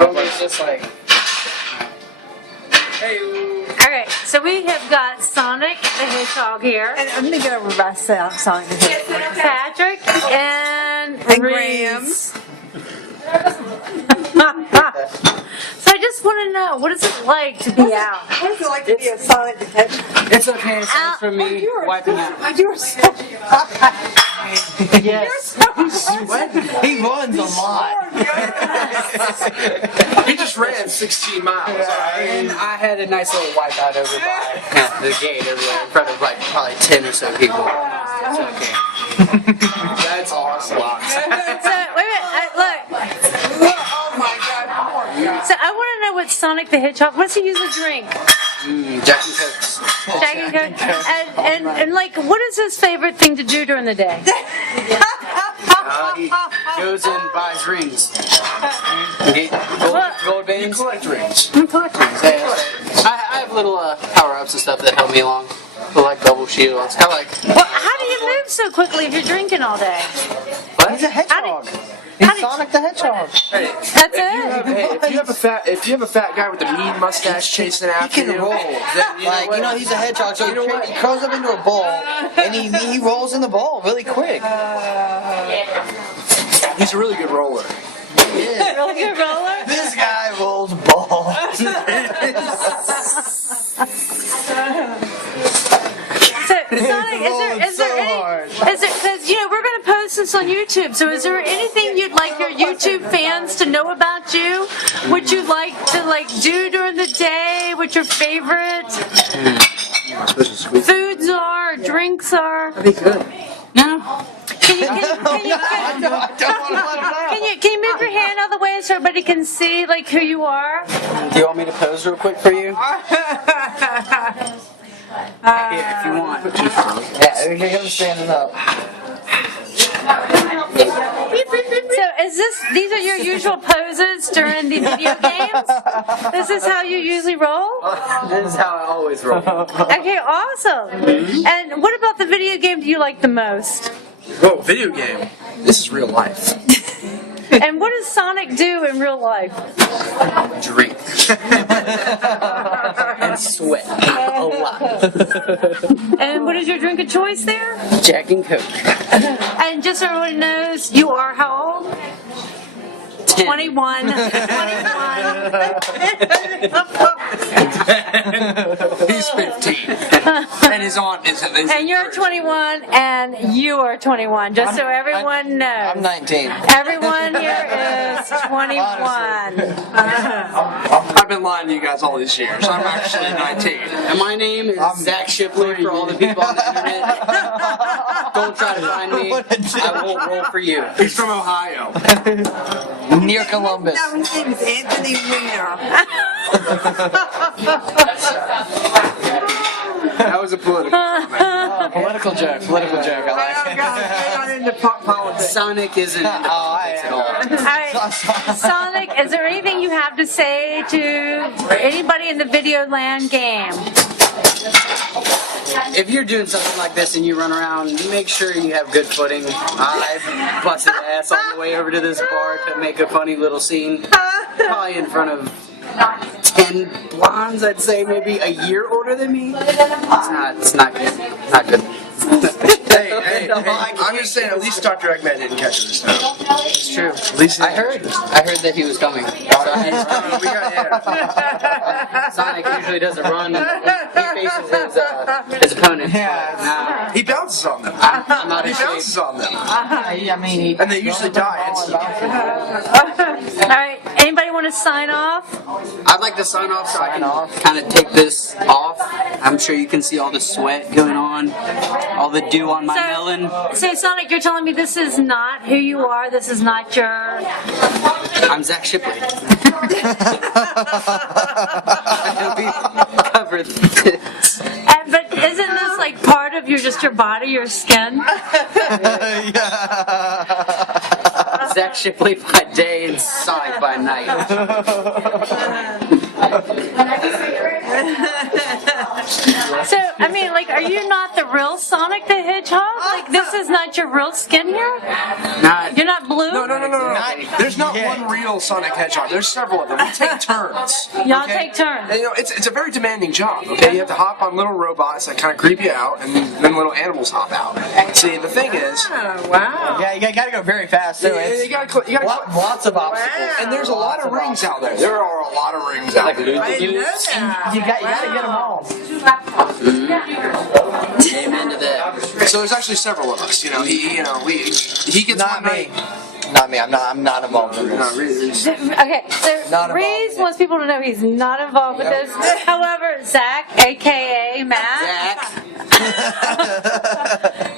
It's just like. Hey. Alright, so we have got Sonic the Hedgehog here. And I'm gonna get over by Sonic the Hedgehog. Patrick and Graham. So I just want to know, what is it like to be out? What is it like to be a Sonic the Hedgehog? It's okay. It's nice for me wiping out. You were so Yes. He runs a lot. He just ran 16 miles. And I had a nice little wipe out over by the gate over there in front of like probably 10 or so people. It's okay. That's awesome. So, wait a minute, look. Oh my God. So I want to know what Sonic the Hedgehog, what does he usually drink? Jack and Cokes. Jack and Coke? And like, what is his favorite thing to do during the day? He goes and buys rings. Get gold bands. Collect rings. I have little power-ups and stuff that help me along. So like double shields. Kind of like. Well, how do you move so quickly if you're drinking all day? What? He's a hedgehog. how He's do- Sonic the Hedgehog. Hey, That's if it. you have a fat guy with a mean mustache chasing after can you, roll. then you know what? He's a hedgehog, so he curls up into a ball, and he rolls in the ball really quick. He's a really good roller. Really good roller? This guy rolls balls. So, Sonic, is there hard. any, because, we're going to post this on YouTube, so is there anything you'd like your YouTube fans to know about you? What you'd like to, do during the day? What your favorite foods are, drinks are? That'd be good. No? Can you I don't want to let him know. can you move your hand out of the way so everybody can see, who you are? Do you want me to pose real quick for you? Yeah, if you want. Yeah, here he comes standing up. So these are your usual poses during the video games? This is how you usually roll? This is how I always roll. Okay, awesome. And what about the video game do you like the most? Whoa, video game. This is real life. And what does Sonic do in real life? Drink. And sweat. A lot. And what is your drink of choice there? Jack and Coke. And just so everyone knows, you are how old? 21. 21. He's 15. And his aunt is And you're 21 and you are 21, just so everyone knows. I'm 19. Everyone here is 21. I've been lying to you guys all these years. I'm actually 19. And my name is Zach Shipley for all the people on the internet. Don't try to find me. I won't roll for you. He's from Ohio. Near Columbus. No, his name is Anthony Weiner. That was a political comment. Political joke. I like it. Not into politics. Sonic isn't into politics at all. All right, Sonic, is there anything you have to say to anybody in the Videoland game? If you're doing something like this and you run around, make sure you have good footing. I busted ass all the way over to this bar to make a funny little scene. Probably in front of 10 blondes, I'd say, maybe a year older than me. It's not good. Not good. Hey, I'm just saying, at least Dr. Eggman didn't catch this now. It's true. At least I heard that he was coming. We got, yeah. Sonic usually doesn't run. He faces his opponent. Yeah. He bounces on them. I'm not He in shape. bounces on them. I mean, And they usually die instantly. All right, anybody want to sign off? I'd like to sign off so I can kind of take this off. I'm sure you can see all the sweat going on, all the dew on my melon. So, Sonic, you're telling me this is not who you are? This is not your... I'm Zach Shipley. We covered this. But isn't this like part of your body, your skin? Zach Shipley by day and Sonic by night. So, I mean, like, are you not the real Sonic the Hedgehog? Like, this is not your real skin here? Not. You're not blue? No. There's not one real Sonic Hedgehog. There's several of them. We take turns. Y'all okay? take turns. And, it's a very demanding job. Okay, you have to hop on little robots that kind of creep you out, and then little animals hop out. See, the thing is, Oh, wow. Yeah, you gotta go very fast too. It's you gotta lots of obstacles. and there's a lot of rings out there. There are a lot of rings out there. I didn't know that. You gotta get them all. Amen to that. So there's actually several of us. He gets Not one me. night. Not me. I'm not involved in No, this. really. Okay, so Not involved Reese in it. wants people to know he's not involved with this. However, Zach, aka Matt. Zach.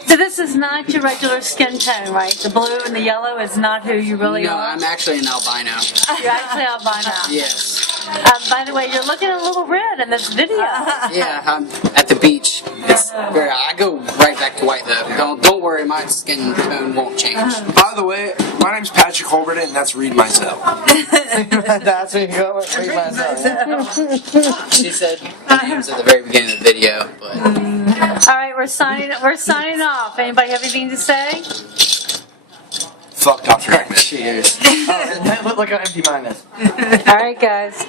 So this is not your regular skin tone, right? The blue and the yellow is not who you really No, are. I'm actually an albino. You're actually albino. Yes. By the way, you're looking a little red in this video. Yeah, I'm at the beach. I go right back to white though. Don't worry, my skin tone won't change. By the way, my name's Patrick Holberton, and that's Reed Mizell. That's where you go. Read myself. She said my names at the very beginning of the video, but All right, we're signing off. Anybody have anything to say? Fuck Dr. Eggman. cheers. Oh, look how empty mine is. All right, guys.